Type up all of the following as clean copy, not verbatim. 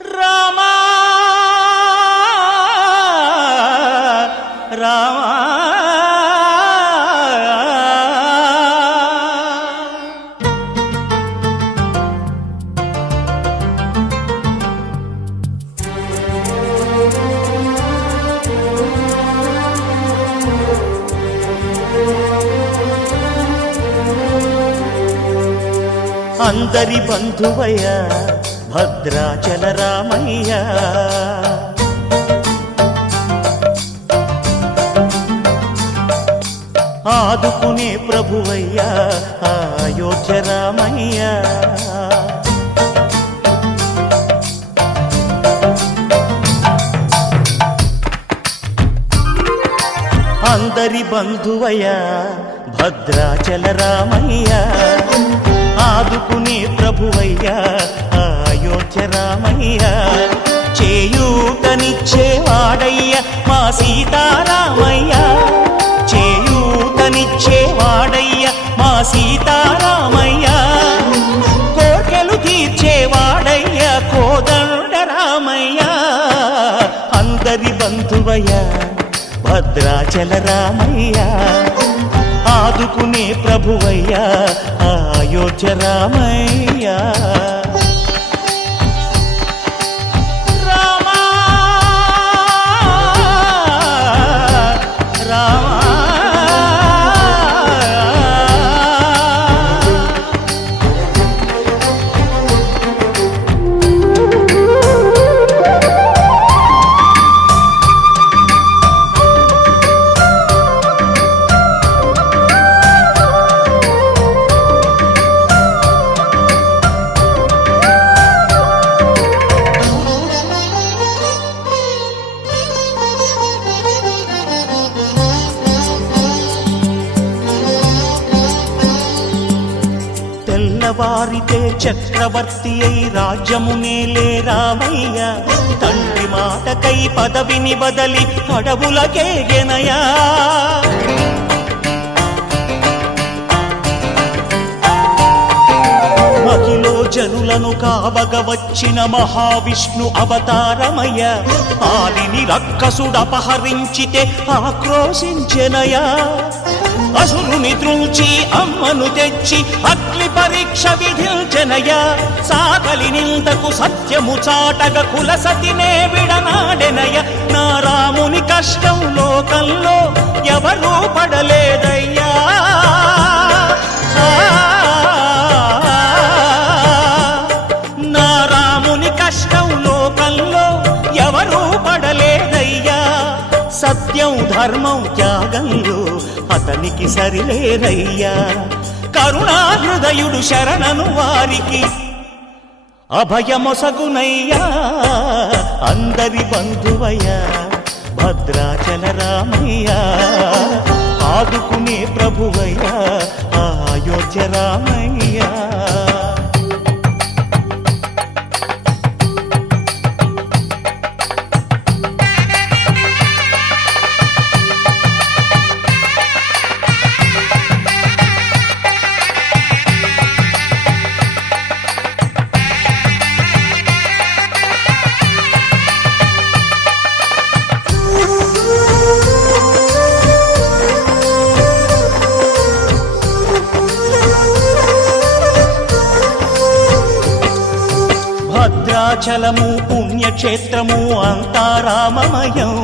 రామా రామా అందరి బంధువయ్య భద్రాచల రామయ్య ఆదుకునే ప్రభువయ్య అయోధ్య రామయ్య అందరి బంధువయ్య భద్రాచల రామయ్య ఆదుకునే ప్రభువయ్య అయోధ్య రామయ్య చేయూతనిచ్చేవాడయ్య మా సీతారామయ్య చేయూతనిచ్చేవాడయ్య మా సీతారామయ్య కోర్కెలు తీర్చేవాడయ్య కోదండ రామయ్య అందరి బంధువయ్య భద్రాచల రామయ్య ఆదుకునే ప్రభువయ్య అయోధ్య రామయ్య రామా రామా తెల్లవారితే చక్రవర్తి అయి రాజ్యమునేలే రామయ్య తండ్రి మాటకై పదవిని బదలి అడవులకేగెనయా మహిలో జనులను కావగ వచ్చిన మహావిష్ణు అవతారమయ్య ఆలిని రక్కసుడపహరించితే ఆక్రోశించెనయా అసురుని త్రుంచి అమ్మను తెచ్చి అగ్ని పరీక్ష విధించెనయా సాగలి నిందకు సత్యము చాటగ కుల సతినే విడనాడెనయ నా రాముని కష్టం లోకంలో ఎవరూ పడలేదయ్యా నా రాముని కష్టం లోకంలో ఎవరూ పడలేదయ్యా సత్యం ధర్మం త్యాగంలో అతనికి సరిలేరయ్యా కరుణా హృదయుడు శరణను వారికి అభయమొసగునయ్యా అందరి బంధువయ్య భద్రాచల రామయ్య ఆదుకునే ప్రభువయ్య అయోధ్య రామయ్య భద్రాచలము పుణ్యక్షేత్రము అంతా రామమయం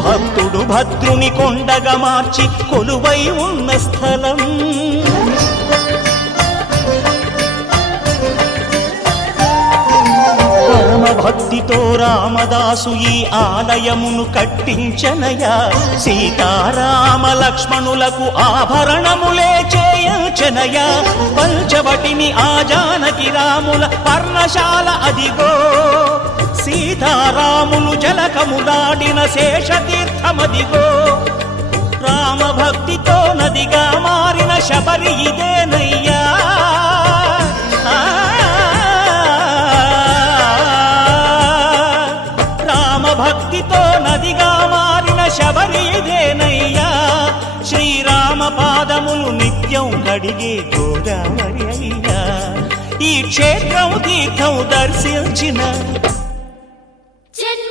భక్తుడు భద్రుని కొండగా మార్చి కొలువై ఉన్న స్థలం పరమ భక్తితో రామదాసు ఈ ఆలయమును కట్టించనయా సీతారామ లక్ష్మణులకు ఆభరణములే చేయచనయా పంచవటిని ఆ జానకి రాముల పర్ణశాల అదిగో సీతారాములు జలకములాడిన శేషతీర్థమదిగో రామభక్తితో నదిగా మారిన శబరి ఇదేనయ్యా రామభక్తితో నదిగా మారిన శబరి ఇదేనయ్యా శ్రీరామ పాదములు నిత్యం కడిగే గోదావరి అయ్యా ఈ క్షేత్రం తీర్థం దర్శించిన జన్మ